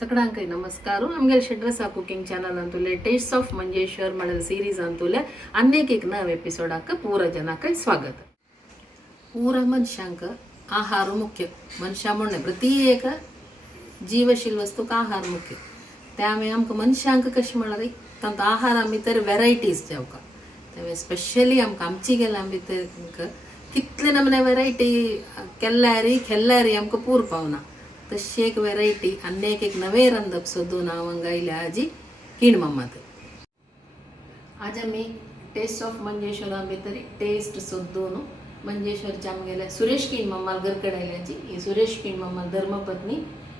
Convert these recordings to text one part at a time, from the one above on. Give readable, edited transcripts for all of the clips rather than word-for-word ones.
ಸಕಡಾಂಕೈ ನಮಸ್ಕಾರ ನಮಗೆ ಶೆಡ್ರಸ ಕುಕಿಂಗ್ ಚಾನಲ್ ಅಂತೂಲೆ ಟೇಸ್ಟ್ ಆಫ್ ಮಂಜೇಶ್ವರ್ ಮಳಲ್ ಸೀರೀಸ್ ಅಂತೂಲೆ ಅನ್ನೇಕಿಕ್ ನವ ಎಪಿಸೋಡ್ ಆಕ ಪೂರ ಜನಕ್ಕೆ ಸ್ವಾಗತ. ಪೂರ ಮನುಷ್ಯಾಂಕ ಆಹಾರ ಮುಖ್ಯ. ಮನುಷ್य म्हणणे प्रत्येक जीवशील वस्तूक आहार मुख्य. त्यामुळे आमकां मनशांक कशें म्हळ्यार तांकां आहारा भितर वेरायटीज जावका. त्यामुळे स्पेशली आमकां आमची गेल्या भितर कितले नमने वेरायटी केल्यारी आमकां पूर पावना. तशी एक वेरायटी अन्य एक नवे रंधप सोदून हांव हांगा आयल्या आजी कीण मम्मात. आज आमी टेस्ट ऑफ मंजेश्वरा भितर टेस्ट सोदून मंजेश्वरच्या आमगेल्या सुरेश कीण मम्माल घरकडे आयल्याची. ही सुरेश कीण मम्माल धर्मपत्नी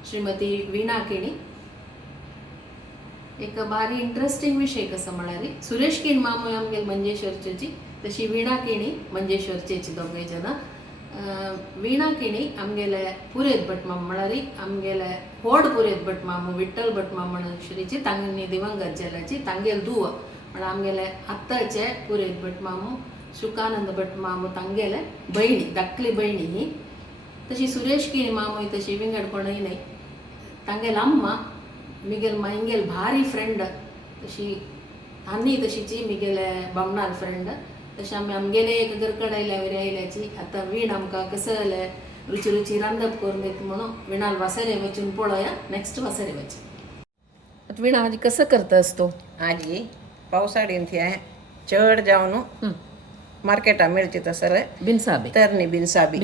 श्रीमती वीणा केणी. एक भारी इंटरेस्टिंग विषय कसं म्हळ्यार सुरेश कीण मामूय आमगेल मंजेश्वरची तशी वीणा केणी मंजेश्वरचेची दोगय जन. वीणा केणी आमगेले पुरेत भट माम म्हळ्यार आमगेले व्हड पुरेत भट मामू विठ्ठल भट माम श्रीची तांणी दिवंगत जाल्याची तांगेल धुव म्हळ्यार आमगेले आत्ताचे पुरेत भट मामू शुकानंद भट मामू तांगेले भयणी धाकली भयणी ही. तशी सुरेश कीण मामूय तशी विंगड कोणय न्हय. तांगेल अम्मा मिगेल मांगेल भारी फ्रेंड तशी आनी तशीची मिगेले बामणाल फ्रेंड. तशें आमी आमगेले एक घरकड आयल्याची आतां वीण आमकां कसं जालें रुची रांदप करून दित म्हणून विणाल वासरे वचून पळोवया. नेक्स्ट वासरे वच. आता वीणा आजी कसं करतास तू? आजी पावसाळीन थी चड जावन मार्केटा मेळची तसर बिनसाबी तरणी बिनसाबी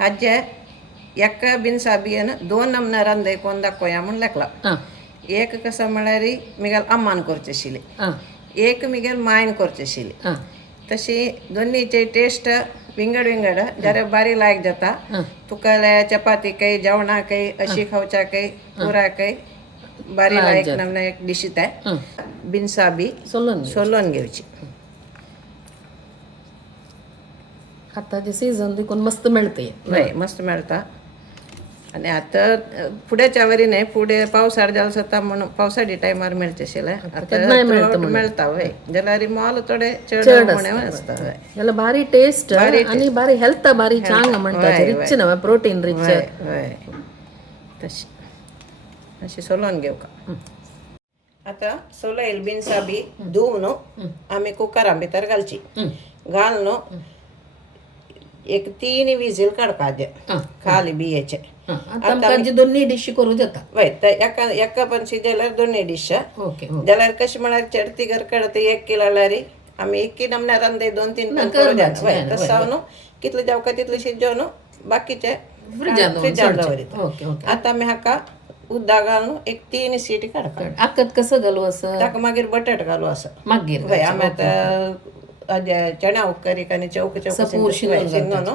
हाजे एका बिनसाबीन दोन नमना रांदय कोण दाखोया म्हूण लेखला. एक कसं म्हळ्यार मिगेल अम्मान करचे आशिल्ली, एक मिगेल मायन करचे आशिल्ली. तशी दोनीचे टेस्ट विंगड जरा बारी लायक जाता. तुका चपाती काही जेवणा काही अशी खावच्या काही पुरा काही बारी लायक नमने एक डिश आहे. बिनसाबी सोलून घेवची. आताचे सीझन देखून मस्त मिळते. नाही मस्त मेळटा. आणि आता फुडेच्या वरी नाही फुडें पावसाळ जालो जाता म्हणून पावसाळी टायमार मेळचे आशिल्ले. आता मेळटा वय जाल्यार मोल थोडे चड आसता. जाल्यार भारी टेस्ट आणि भारी हेल्थ भारी चांग म्हणटा. रिच ना प्रोटीन रिच. हय तशी अशी सोलून घेवका. आता सोलयल बिनसाबी धुवन आमी कुकरा भितर घालची. घालून एक 3 विजील काडपाचे खाली बियेचे. दोन्ही डिश करू जाता वय एका पण शिजल्यार दोन्ही डिश. जाल्यार कशें म्हळ्यार चडती घरकडे ते 1 किलो जाल्यार आमी 1 नमने रांदे 2-3 पण करू जाता. वय तसं कितले जावका तितले शिजोवन बाकीचे फ्रिजान दवरीत. आता आमी हाका उदक घालून एक 3 सीटी काडपाक. आकत कसं घालू असं ताका मागीर बटाट घालू असं मागीर. वय आमी आतां चण्या उक्करीक आनी चौक शिनून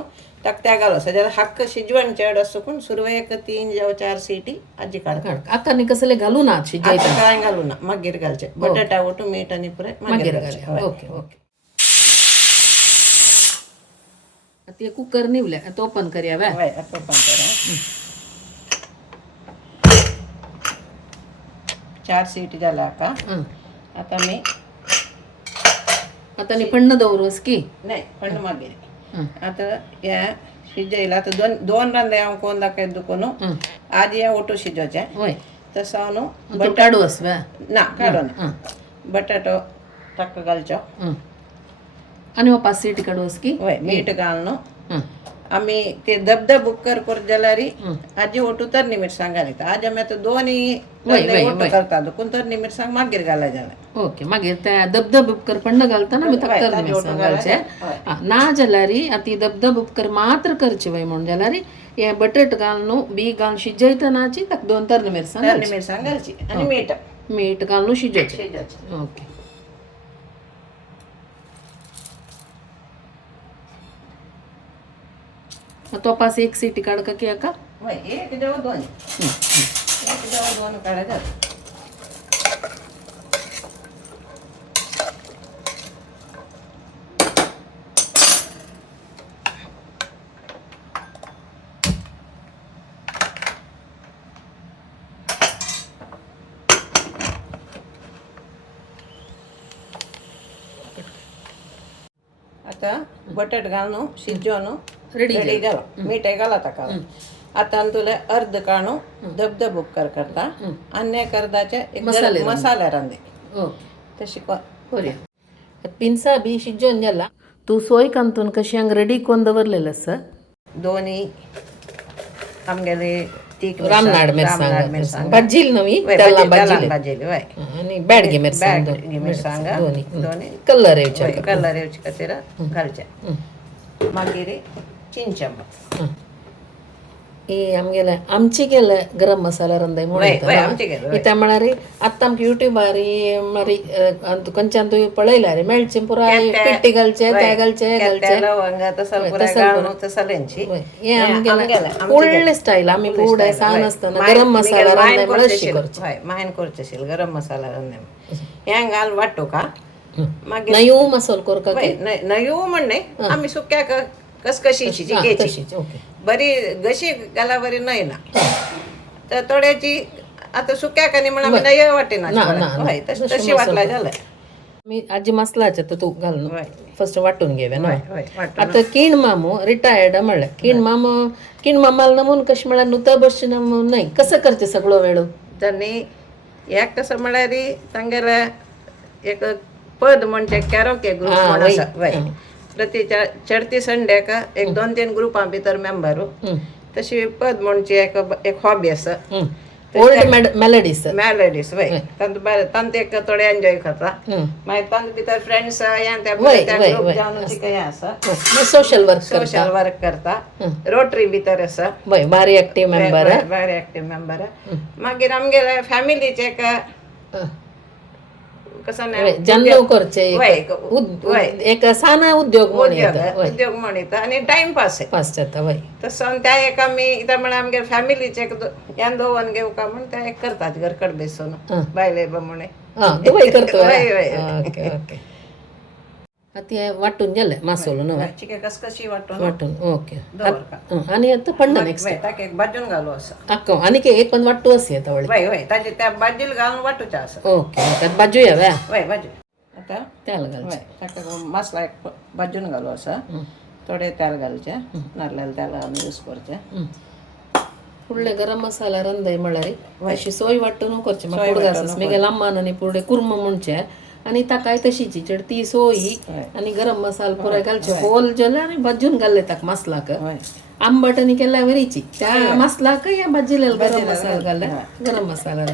ताका त्या घालू असं जाल्यार हक्क शिजवण चड असो पूण सुरवेक 3 जावं 4 सीटी आजी काडटा. आतां आनी कसले घालू ना शिजयता कांय घालू ना मागीर घालचे. बटाटा वटू मीठ आनी पुरे मागीर घालचे. Okay okay. आता कुकर निवले आता ओपन करया. वय आता ओपन करा. 4 सीटी जाल्या हाका. आता मी आता नी पण्ण दवरूस की नाही पण मागीर आता या शिजयला आता दोन रांदे हांव कोण दाखयत दुखून आजी हे ओटू शिजोवचे. तसो हांव काडू अस ना काडून बटाटो ताका घालचो आनी हो 5 सीटी काडू अस की. वय मीठ घालून आमी ते धबधब कुकर कर जाल्यार आजी ओटू तरणी मिरसांग घालता. आज आमी आतां दोनूय ओटू घालता दुखून तरणी मिरसांग मागीर घाला जाल्यार. ओके मागीर त्या धबधब उपकर पण्ण घालतना आमी ताका तरणी मिरसांग घालचे. ना जाल्यार आतां धबधब उपकर मात्र करचे वय म्हण जाल्यार हे बटाट घालून बी घालून शिजयतनाची ताका 2 तरणी मिरसांग घालची आनी मीठ घालून शिजोवचे. ओके तो 1 सीटी काडका की हाका. वय 1 जावं 2 काडा जाता. आता बटाट घालून शिजोवन रेडी जालो. मीठ घाला ताका. आता तुला अर्ध काणू धबधब उपकार करता अन्य कर्दाचे एक मसाले मसाला रांदे ओके तशी करूया पिन्सा बी शिजोवन गेला तू सोय कांतून कशी हांग रेडी कोण दवरलेलं आसा दोन्ही आमगेले तीख रामनाड मिरसांग भाजील नवी तेला भाजील भाजील वय आणि बॅडगे मिरसांग मिरसांग दोन्ही कलर येवचे कलर येवचे खातीर घालचे मागीर चिंचंब ಈ ಆಮ್ಗೆಲ್ಲ ಆಮ್ಚಿಗೆಲ್ಲ ಗರಂ ಮಸಾಲ ರಂದೈ ಇತ್ತ ಮಾಡಾರಿ ಅತ್ತ ಆಮ್ಗೆ ಯೂಟ್ಯೂಬಾರಿ ಮರಿ ಅಂತ ಕೊಂಚಂತು ಪಳೈಲಾರಿ ಮೆಳ್ಚಿಂ ಪುರ ಪಿಟ್ಟಿ ಗಲ್ಚೆ ತೇಗಲ್ಚೆ ಗಲ್ಚೆ ಏ ಆಮ್ಗೆಲ್ಲ ಒಳ್ಳೆ ಸ್ಟೈಲ್ ಆಮಿ ಪೂಡೆ ಸಾನಸ್ತನ ಗರಂ ಮಸಾಲ ರಂದೈ ಮಳಶಿ ಕೊರ್ಚೆ ಮಾಯನ್ ಕೊರ್ಚೆಸಿಲ್ ಗರಂ ಮಸಾಲ ರಂದೈ ಹೆಂಗ ಅಲ್ಲಿ वाटू का नयू मसाल कोरका नयू म्हणणे आम्ही सुक्या कसकशीची जी घ्यायची बरी गशी घाला बरी नाही ना तर थोड्याची आता सुक्या कानी म्हणून आम्ही नाही वाटेना तशी वाटला झालं मी आजी मसलाचे तर तू घाल फर्स्ट वाटून घेऊया ना आता कीण मामू रिटायर्ड म्हणलं कीण मामाला नमून कशी म्हणा नुता बसची नमून नाही कसं करते सगळं वेळ त्यांनी एक कसं म्हणाली तांगेला एक पद म्हणजे कॅरोके ग्रुप म्हणून प्रति चढती संडे का एक 2-3 ग्रुपां भितर मेंबर तशी पद म्हणची एक हॉबी आसा ओल्ड मेलोडीज वय तांत एक थोडे एन्जॉय करता मागीर तांत भितर फ्रेंड्स या त्या ग्रुप जावन काय आसा सोशल वर्क करता रोटरी भितर आसा वय भारी एक्टिव्ह मेंबर मागीर आमगेले फॅमिलीचे एक जनलो करचे एक साना उद्योग म्हणता आणि टाइमपास जाता वय तसं त्या एक आम्ही इथं म्हणा आमगे फॅमिलीचे या दोन घेऊ का म्हणून त्या एक करतात घरकड बेसून बायले म्हणे करतो ओके ओके आता वाटून गेले मासोलो ना कशी वाटून ओके आणि आता पंड नेक्स्ट एक भाजून घालू असं अक्का आणि एक पण वाटू असे आता वय ताजे त्या भाजील घालून वाटूच्या असं ओके त्यात बाजूया वय भाजी आता तेल घालचे मसाला एक भाजून घालू असं थोडे तेल घालचे नारळाला तेल घालून यूज करचे फुडले गरम मसाला रंदय म्हळ्यार अशी सोय वाटून करचे मी लांबान आणि पुढे कुर्म म्हणचे आणि ताकाय तशीची ती सोयी आणि गरम मसाला पुराय घालचे होल जल आणि भाजून घालले ताक मसलाक आंबट आणि केल्या वरीची त्या मसलाक या भाजीलेला गरम मसाला घालले गरम मसाला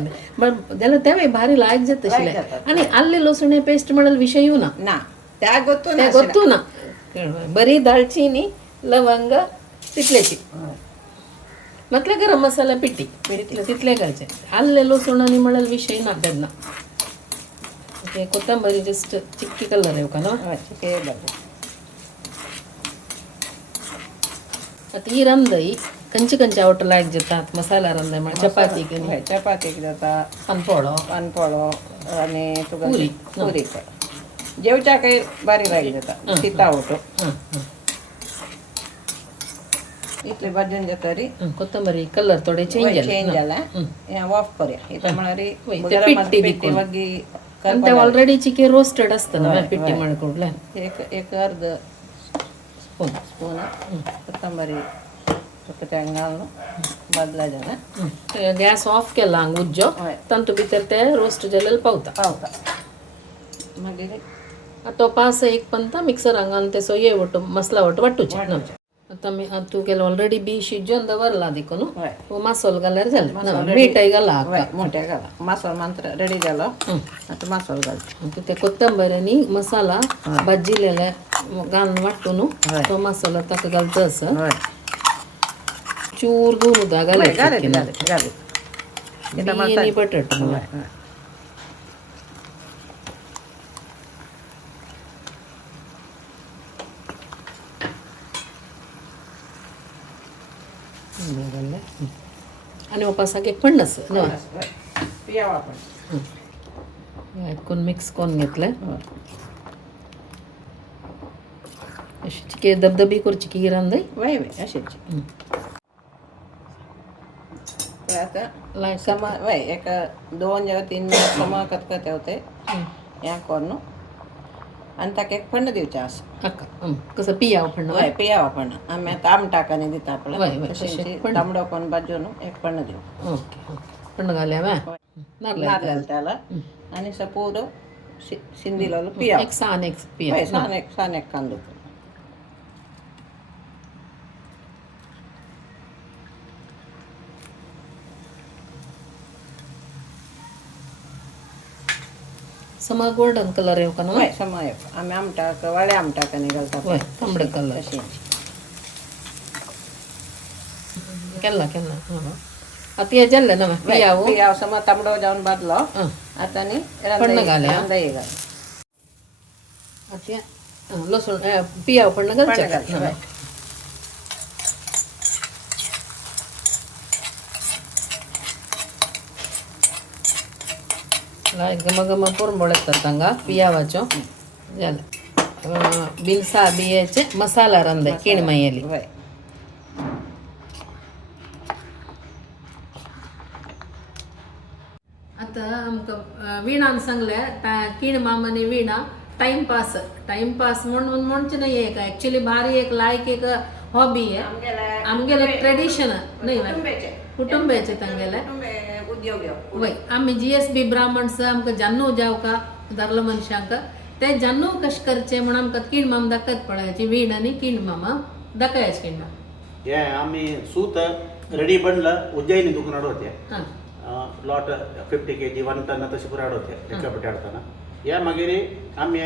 त्याला त्यावे भारी लायक जात तशी आणि आले लसूण पेस्ट म्हणाल विषय येऊ ना त्या गोतू ना बरी दालचिनी लवंग तिथल्याची म्हटलं गरम मसाला पिठी तिथले घालचे आले लसूण आणि म्हणाल विषय ना त्यांना ಕೊತ್ತಂಬರಿ ಜಸ್ಟ್ ಚಿಕ್ಕಿ ಕಲರ್ ಇವ್ಕನ आता ही रंदई कंची आवटला एक जातात मसाला रंदई म्हणजे चपातीक जाता पानपोळो आणि पुरी जेवच्या काही बारी लायक जाता तिता आवटो इतले भाजून जाता री कोथंबरी कलर थोडे चेंज जाला वाफ करूया इथं म्हणारी पिट्टी वगी ते ऑलरेडी चिके रोस्टेड असतं ना पिट्टी ಮಾಡ್ಕೊಡ್ಲ एक अर्ध स्पून कोथंबरी घालून बदला जाना गॅस ऑफ केला उज्जो तंतु भितर ते रोस्ट जालेल पावता मागीर तो पास एक पंत मिक्सर हांगान ते सोये वटो मसला वटो वाटूचे आता मी तू केलं ऑलरेडी बी शिजून दवरला दिकोन मसाल घाल्यार जालें मीठय घाला मोठ्या घाला मसाला मात्र रेडी जालो आता मसाला घालता ते कोथंबरी आणि मसाला भाजिलेले घालून वाटून तो मसाला ताका घालता असं चूर दोन उदा घालायची बटाटो आणि वापसाक एक पन्नास कोण मिक्स कोण घेतलं अशी चिके दबदबी करची की रांदय वय अशीच आता समा वय एक 2 या 3 समा कतकते होते या कोण आनी ताका एक फण्ण दिवचें आसा हाका कसं पियाव पण हय पियाव फण्ण आमी आतां आमटाकांनी दिता वय, पळय वय, तशें तशें ती फण्ण. तांबडो करून भाजून एक फण्ण दिवं ओके ओके पण घाल्या वा नारळ त्याला आनी सपोरो शिंदिलो पियाव एक सान एक हय पिया सान एक कांदो समा गोल्डन कलर येऊ का ना हय समय आमी आमटाक वाळे आमटाकांनी घालता वय तांबडे कलर तशीं केला केला आता हे जाल्ले ना पियाव पियाव समा तांबडो जावन भाजलो आतां न्ही फण्ण घाल्या. रांदई घाल आता लसूण पियाव पण फण्ण घालचे घाल हय. ಘಮ ಘಮ ಪುರ್ಮೊಳೆತ್ತಂಗ ಪಿಯಾವಚೋ ಜಲ ಬಿಲ್ಸಾ ಬಿಯेचे मसाला रंदे किणमयेली हय आता आमकां विणान सांगले किण मामाने विणा टाइमपास म्हणून म्हणचे नाही एक ऍक्च्युली भारी एक लायक एक हॉबी आहे आमगेले ट्रेडिशन नाही कुटुंबाचे तांगेले उद्योग वय आम्ही GSB ब्राह्मणस आमकां जन्नू जावका दादलो मनशांक ते जन्नू कशें करचे म्हणून आमकां किण मामा दाखयत पळयाची वीण आनी किण मामा दाखयाच किण मामा हे आम्ही सूत रेडी बनलं उज्जैनी दुकानात होते हां लॉट 50 kg 1 टन तसे पुराड होते एका पट्याडताना या मागीर आम्ही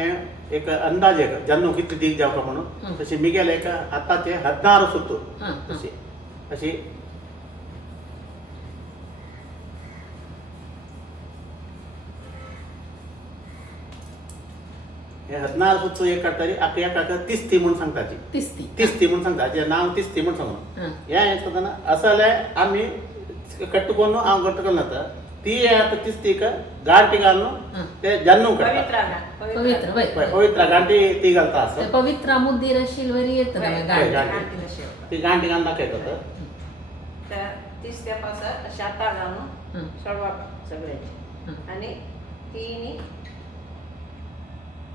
एक अंदाजे जन्नू किती दी जावका म्हणून तशी मी गेले एक आताचे 16 सुत्तू तशी अशी हे 16 सुत्तू एक काडटाली एका तिस्ती म्हणून सांगताची तिस्ती म्हणून सांगता जे नाव तिस्ती म्हणून सांगून या येतना असले आम्ही कట్టుకొని ఆ కట్టుకున్నత ती आता तिस्तीक गांठी घालून ते जन्नू पवित्र वय पवित्र गांठी ती घालता असं पवित्र मुद्दीर शिल्वरी येत ती गांठी घालून दाखयता त्या तिसऱ्या पासा शाता घालून सडवाक सगळ्याची आणि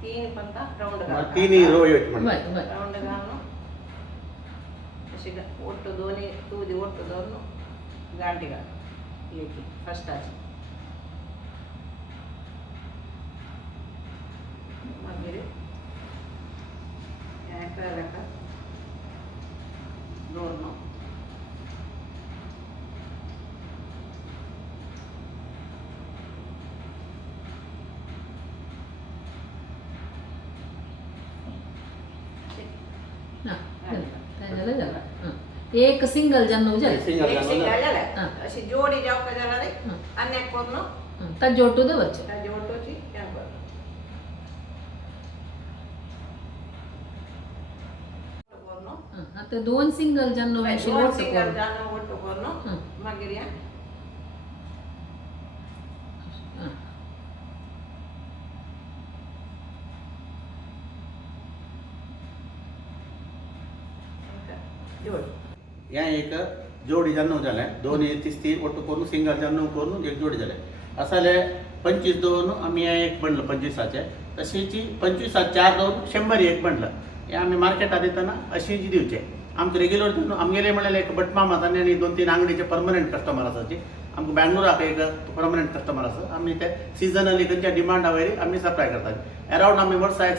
तीन पंता राउंड घालून तिनी रो येत म्हणून राउंड घालून अशी ओट्टू दोन्ही तूदी ओट्टू दोन गांठी घाल एक फस्टाची मागीर एका रेका दोन एक सिंगल जन्नू अशी जोडी जावका जाल्यार अन्य करून ता जोटू देवचे ताजी ओटोची हें कर आता दोन सिंगल जन्नू सिंगल जानो ओटो करून मागीर या या एक जोडी जन्नू जाले दोन्ही तिस्ती ओट्टू करून सिंगल जन्नू करून एक जोडी जाले असाले 25 दोन आम्ही एक बनलं 25चे तशीची 25 4 दोन 100 एक बनलं हे आम्ही मार्केटात येताना अशी जी दिवचे आमचे रेग्युलर दिवन आमगेले म्हळ्यार एक भट मामातांनी आनी 2-3 अंगडीचे परमनंट कस्टमर आसाचे आमकां बँगलोराक एक परमनंट कस्टमर आसा आमी ते सिजनली खंयच्या डिमांडा वयरी आमी सप्लाय करतात अरावंड आमी वर्सा एक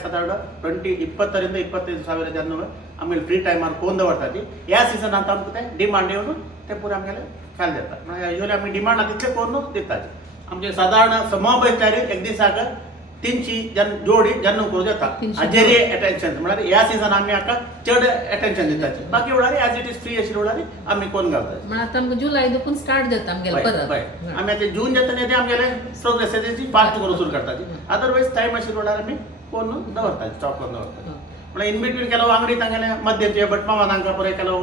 20 ते 25 ಸಾವಿರ जन्नू आमी फ्री टायमार कोण दवरताची ह्या सिजनांत आमकां ते डिमांड येवन ते पुरे आमगेले खायला देतात म्हणजे युजली आमी डिमांड तितले कोरूनच दिताचे आमचे सादारण समोबय तयारी एक दिसाक 300 जोडी जन्नू करूं येता हाजेरी अटेन्शन म्हळ्यार ह्या सिजन आमी हाका चड अटेन्शन दिताचे बाकी उडारी एज इट इज फ्री अशी उडारी आमी कोण घालतात म्हणजे आता आमकां जुलै दुखून स्टार्ट जाता आमगेले परत आमी आतां जून येता ते आमगेले प्रोग्रेसेची फास्ट करून सुरू करताची अदरवायज टायम अशी उडार आमी कोण दवरतात स्टॉक करून दवरतात म्हळ्यार इन बिटवीन ಕೆಲವು ಅಂಗಡಿ ತಂಗಲೆ ಮಧ್ಯಕ್ಕೆ ಬಟ್ಮಾವ ನಂಗ ಪುರೆ ಕೆಲವು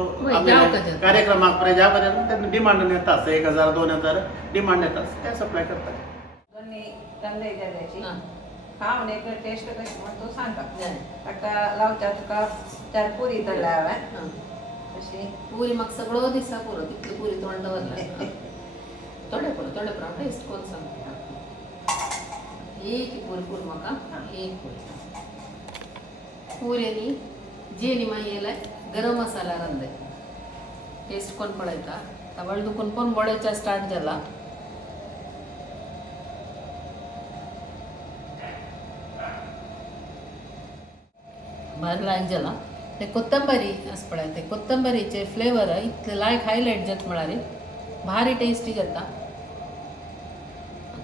ಕಾರ್ಯಕ್ರಮ ಪುರೆ ज्या पर्यंत डिमांड येतात 1000 2000 डिमांड येतात ते सप्लाय करतात दोन्ही कंदे जाल्याची खावन एक टेस्ट कशी म्हणून तूं सांगता ताका लावच्या तुका 4 पुरी तळ्ळ्या हांवें अशी पुरी म्हाका सगळो दिसा पुरो तितली पुरी तोंड दवरला थोडे पुरो टेस्ट कोण सांगता एक पुरी पुरो म्हाका एक पुरी पूरेनी जेनी माहियेला गरम मसाला रंदे टेस्ट कोण पळयता तवळ दुखून पण बळेचा स्टार्ट झाला भारी लागला ते कोथंबरी असं पळय ते कोथंबरीचे फ्लेवर इतले लायक हायलाइट जात म्हळ्यार भारी टेस्टी जाता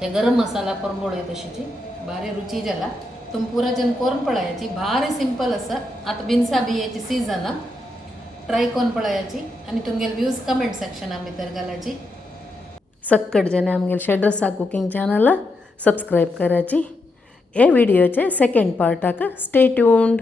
ते गरम मसाला पण बोळे तशीची भारी रुची जाला तुम पुरा जन करून पळयाची भारी सिंपल असा आता बिनसा बियाची सीजन ट्राय करून पळयाची आणि तुमगेल व्ह्यूज कमेंट सेक्शन भितर घालायची सक्कट जने आमगेल शेड्रसा कुकिंग चॅनल सबस्क्राईब करायची हे व्हिडिओचे सेकंड पार्टाक स्टे ट्यून्ड.